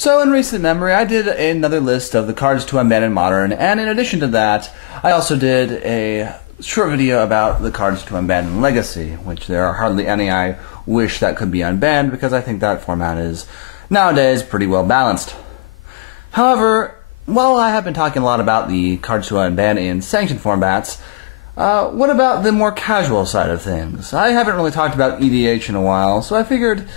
So in recent memory, I did another list of the cards to unban in Modern, and in addition to that, I also did a short video about the cards to unban in Legacy, which there are hardly any I wish that could be unbanned, because I think that format is, nowadays, pretty well balanced. However, while I have been talking a lot about the cards to unban in sanctioned formats, what about the more casual side of things? I haven't really talked about EDH in a while, so I figured,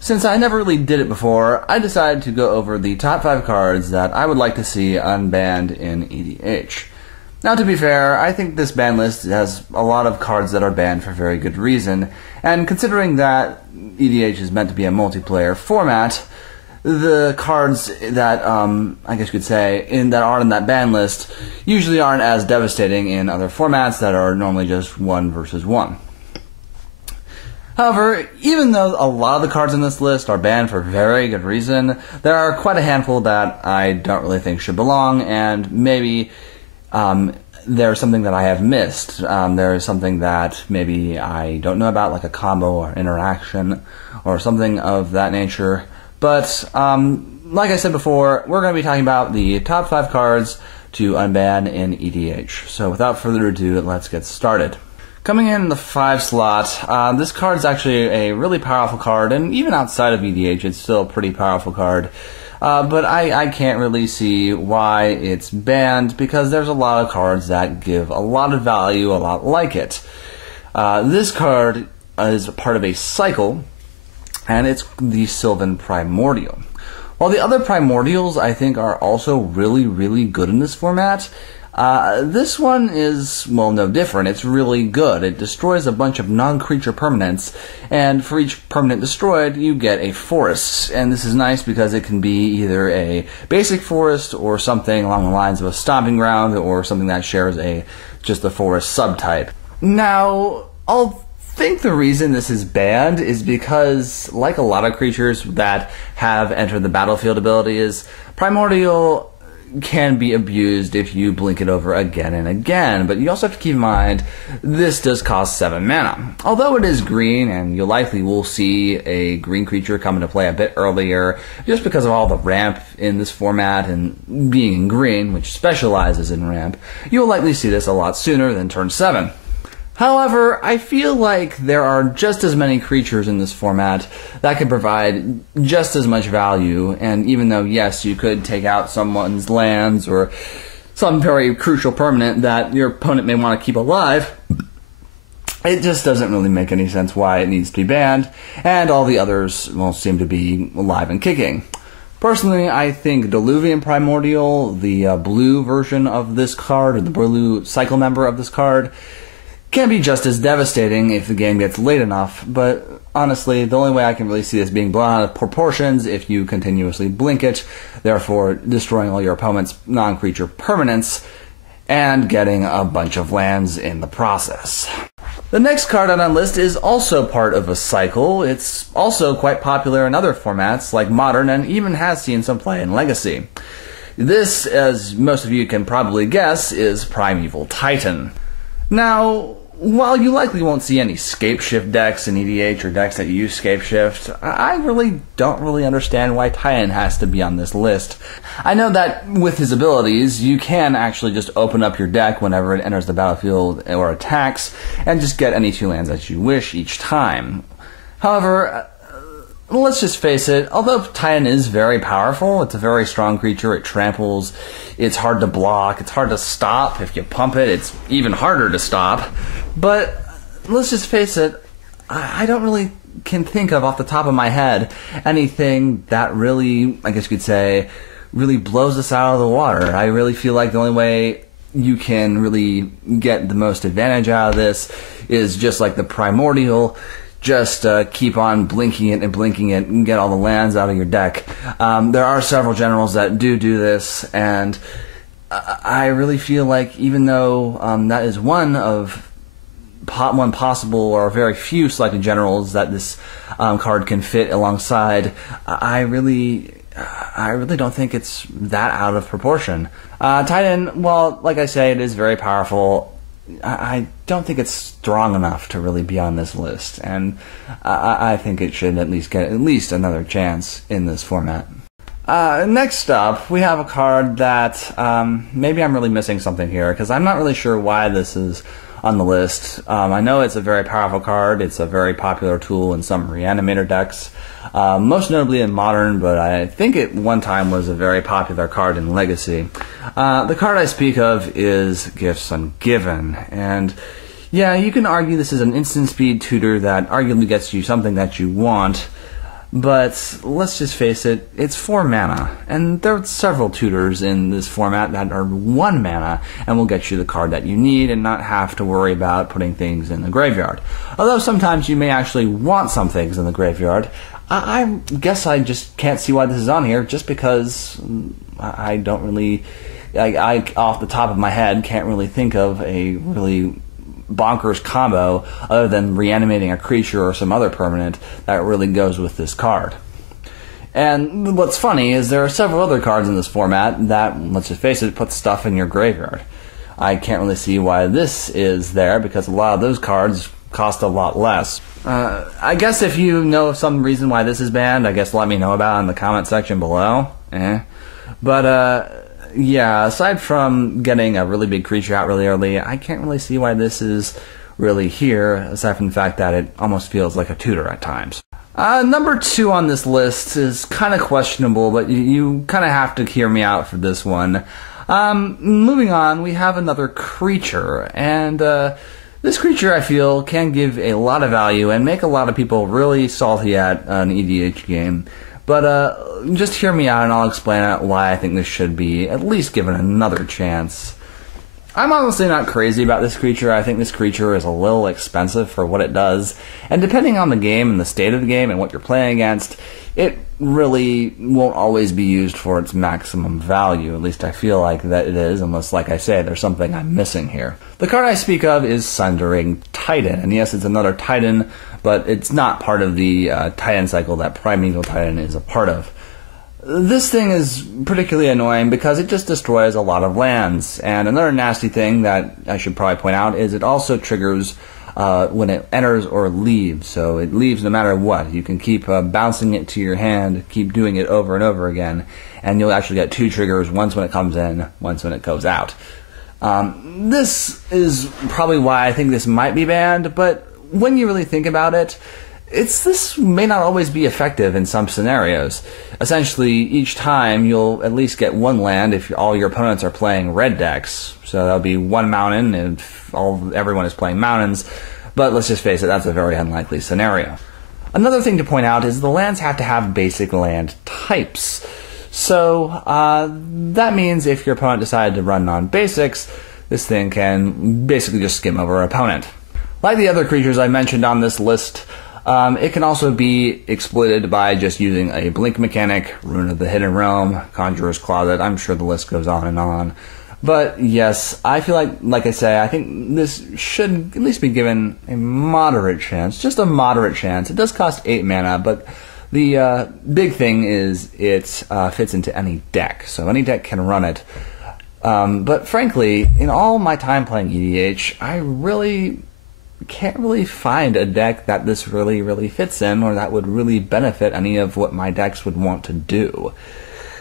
since I never really did it before, I decided to go over the top 5 cards that I would like to see unbanned in EDH. Now, to be fair, I think this ban list has a lot of cards that are banned for very good reason, and considering that EDH is meant to be a multiplayer format, the cards that, I guess you could say, that are in that ban list usually aren't as devastating in other formats that are normally just 1 versus 1. However, even though a lot of the cards in this list are banned for very good reason, there are quite a handful that I don't really think should belong, and maybe there's something that I have missed. There's something that maybe I don't know about, like a combo or interaction or something of that nature. But, like I said before, we're going to be talking about the top 5 cards to unban in EDH. So without further ado, let's get started. Coming in the 5 slot, this card is actually a really powerful card, and even outside of EDH, it's still a pretty powerful card. But I can't really see why it's banned, because there's a lot of cards that give a lot of value, a lot like it. This card is part of a cycle, and it's the Sylvan Primordial. While the other Primordials, I think, are also really, really good in this format, this one is, well, no different. It's really good. It destroys a bunch of non-creature permanents, and for each permanent destroyed, you get a forest. And this is nice because it can be either a basic forest or something along the lines of a stomping ground or something that shares just a forest subtype. Now, I think the reason this is banned is because, like a lot of creatures that have entered the battlefield ability, is Primordial can be abused if you blink it over again and again, but you also have to keep in mind this does cost 7 mana. Although it is green, and you likely will see a green creature come into play a bit earlier, just because of all the ramp in this format and being in green, which specializes in ramp, you'll likely see this a lot sooner than turn 7. However, I feel like there are just as many creatures in this format that can provide just as much value, and even though, yes, you could take out someone's lands or some very crucial permanent that your opponent may want to keep alive, it just doesn't really make any sense why it needs to be banned, and all the others will seem to be alive and kicking. Personally, I think Diluvian Primordial, the blue version of this card, or the blue cycle member of this card, can be just as devastating if the game gets late enough, but honestly, the only way I can really see this being blown out of proportions if you continuously blink it, therefore destroying all your opponent's non-creature permanents and getting a bunch of lands in the process. The next card on our list is also part of a cycle. It's also quite popular in other formats like Modern, and even has seen some play in Legacy. This, as most of you can probably guess, is Primeval Titan. Now, while you likely won't see any Scapeshift decks in EDH or decks that use Scapeshift, I really don't understand why Titan has to be on this list. I know that with his abilities, you can actually just open up your deck whenever it enters the battlefield or attacks, and just get any 2 lands that you wish each time. However, let's just face it, although Titan is very powerful, it's a very strong creature, it tramples, it's hard to block, it's hard to stop. If you pump it, it's even harder to stop. But let's just face it, I don't really can think of off the top of my head anything that really, I guess you could say, really blows us out of the water. I really feel like the only way you can really get the most advantage out of this is just like the Primordial. Just keep on blinking it and get all the lands out of your deck. There are several generals that do this, and I really feel like even though that is one possible or very few selected generals that this card can fit alongside, I really don't think it's that out of proportion. Titan, well, like I say, it is very powerful. I don't think it's strong enough to really be on this list, and I think it should at least get another chance in this format. Next up, we have a card that maybe I'm really missing something here, because I'm not really sure why this is on the list. I know it's a very powerful card. It's a very popular tool in some Reanimator decks, most notably in Modern, but I think it one time was a very popular card in Legacy. The card I speak of is Gifts Ungiven, and yeah, you can argue this is an instant speed tutor that arguably gets you something that you want. But let's just face it, it's 4 mana, and there are several tutors in this format that are 1 mana and will get you the card that you need and not have to worry about putting things in the graveyard. Although sometimes you may actually want some things in the graveyard. I guess I just can't see why this is on here, just because I don't really, I off the top of my head can't really think of a really bonkers combo other than reanimating a creature or some other permanent that really goes with this card. And what's funny is there are several other cards in this format that, let's just face it, put stuff in your graveyard. I can't really see why this is there, because a lot of those cards cost a lot less. I guess if you know some reason why this is banned, I guess let me know about it in the comment section below. But yeah, aside from getting a really big creature out really early, I can't really see why this is really here, aside from the fact that it almost feels like a tutor at times. Number 2 on this list is kind of questionable, but you kind of have to hear me out for this one. Moving on, we have another creature, and this creature, I feel, can give a lot of value and make a lot of people really salty at an EDH game. But just hear me out and I'll explain why I think this should be at least given another chance. I'm honestly not crazy about this creature. I think this creature is a little expensive for what it does, and depending on the game and the state of the game and what you're playing against, it really won't always be used for its maximum value. At least I feel like that it is, unless, like I say, there's something I'm missing here. The card I speak of is Sundering Titan, and yes, it's another Titan, but it's not part of the Titan cycle that Primeval Titan is a part of. This thing is particularly annoying because it just destroys a lot of lands, and another nasty thing that I should probably point out is it also triggers when it enters or leaves, so it leaves no matter what. You can keep bouncing it to your hand, keep doing it over and over again, and you'll actually get 2 triggers, once when it comes in, once when it goes out. This is probably why I think this might be banned, but when you really think about it, this may not always be effective in some scenarios. Essentially, each time you'll at least get 1 land if all your opponents are playing red decks. So that'll be 1 mountain if everyone is playing mountains. But let's just face it, that's a very unlikely scenario. Another thing to point out is the lands have to have basic land types. So that means if your opponent decided to run non-basics, this thing can basically just skim over an opponent. Like the other creatures I mentioned on this list, it can also be exploited by just using a blink mechanic, Rune of the Hidden Realm, Conjurer's Closet. I'm sure the list goes on and on. But yes, I feel like I say, I think this should at least be given a moderate chance, just a moderate chance. It does cost 8 mana, but the big thing is it fits into any deck, so any deck can run it. But frankly, in all my time playing EDH, I really can't really find a deck that this really fits in, or that would really benefit any of what my decks would want to do.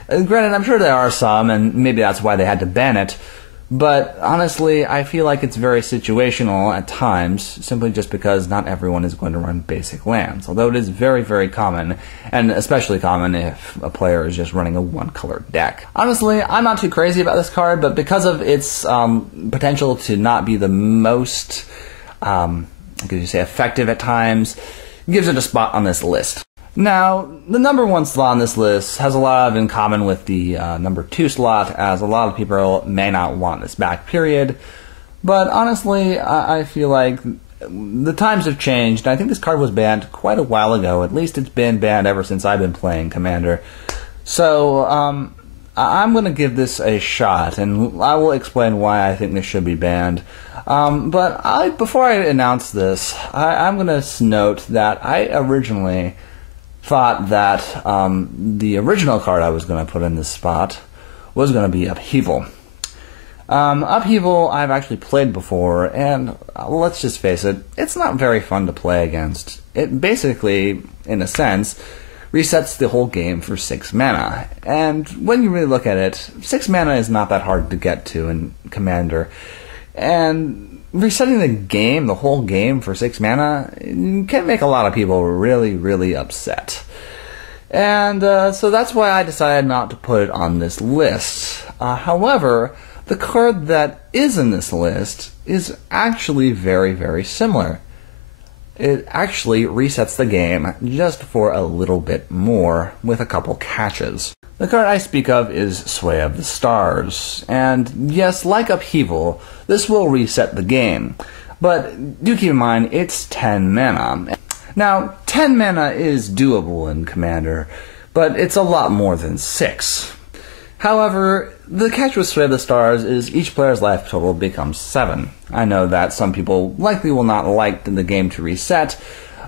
Granted, I'm sure there are some, and maybe that's why they had to ban it, but honestly, I feel like it's very situational at times, simply just because not everyone is going to run basic lands, although it is very common, and especially common if a player is just running a 1-color deck. Honestly, I'm not too crazy about this card, but because of its potential to not be the most effective at times, gives it a spot on this list. Now, the number 1 slot on this list has a lot in common with the number 2 slot, as a lot of people may not want this back, period. But honestly, I feel like the times have changed. I think this card was banned quite a while ago. At least it's been banned ever since I've been playing Commander. So, I'm going to give this a shot, and I will explain why I think this should be banned. But before I announce this, I'm going to note that I originally thought that the original card I was going to put in this spot was going to be Upheaval. Upheaval I've actually played before, and let's just face it, it's not very fun to play against. It basically, in a sense, resets the whole game for 6 mana. And when you really look at it, 6 mana is not that hard to get to in Commander. And resetting the game, the whole game for 6 mana, can make a lot of people really, really upset. And so that's why I decided not to put it on this list. However, the card that is in this list is actually very, very similar. It actually resets the game just for a little bit more, with a couple catches. The card I speak of is Sway of the Stars, and yes, like Upheaval, this will reset the game, but do keep in mind it's 10 mana. Now, 10 mana is doable in Commander, but it's a lot more than 6. However, the catch with Sway of the Stars is each player's life total becomes 7. I know that some people likely will not like the game to reset,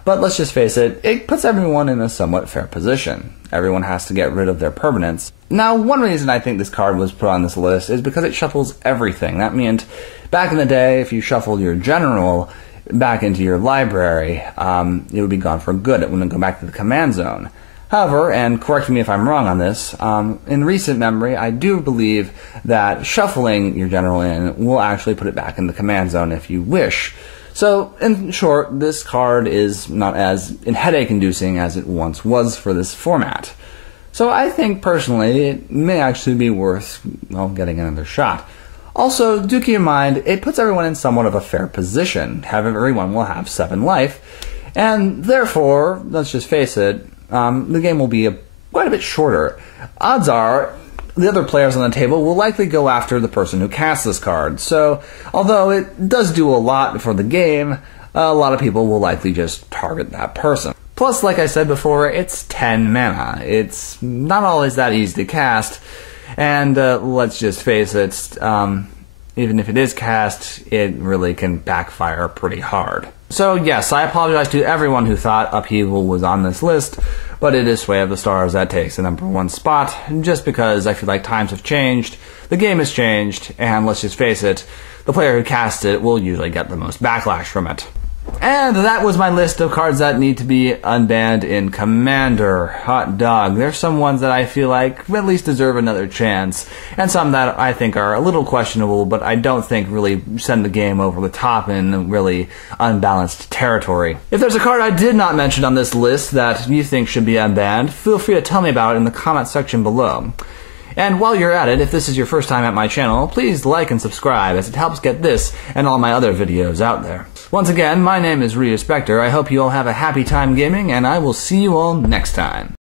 but let's just face it, it puts everyone in a somewhat fair position. Everyone has to get rid of their permanents. Now, one reason I think this card was put on this list is because it shuffles everything. That meant, back in the day, if you shuffled your general back into your library, it would be gone for good. It wouldn't go back to the command zone. However, and correct me if I'm wrong on this, in recent memory, I do believe that shuffling your general in will actually put it back in the command zone if you wish. So, in short, this card is not as headache-inducing as it once was for this format. So I think, personally, it may actually be worth, well, getting another shot. Also, do keep in mind, it puts everyone in somewhat of a fair position. Everyone will have 7 life, and therefore, let's just face it, the game will be quite a bit shorter. Odds are, the other players on the table will likely go after the person who casts this card. So, although it does do a lot for the game, a lot of people will likely just target that person. Plus, like I said before, it's 10 mana. It's not always that easy to cast, and let's just face it, even if it is cast, it really can backfire pretty hard. So yes, I apologize to everyone who thought Upheaval was on this list, but it is Sway of the Stars that takes the #1 spot, just because I feel like times have changed, the game has changed, and let's just face it, the player who casts it will usually get the most backlash from it. And that was my list of cards that need to be unbanned in Commander. Hot dog. There's some ones that I feel like at least deserve another chance, and some that I think are a little questionable, but I don't think really send the game over the top in really unbalanced territory. If there's a card I did not mention on this list that you think should be unbanned, feel free to tell me about it in the comment section below. And while you're at it, if this is your first time at my channel, please like and subscribe, as it helps get this and all my other videos out there. Once again, my name is Ryu Spector. I hope you all have a happy time gaming, and I will see you all next time.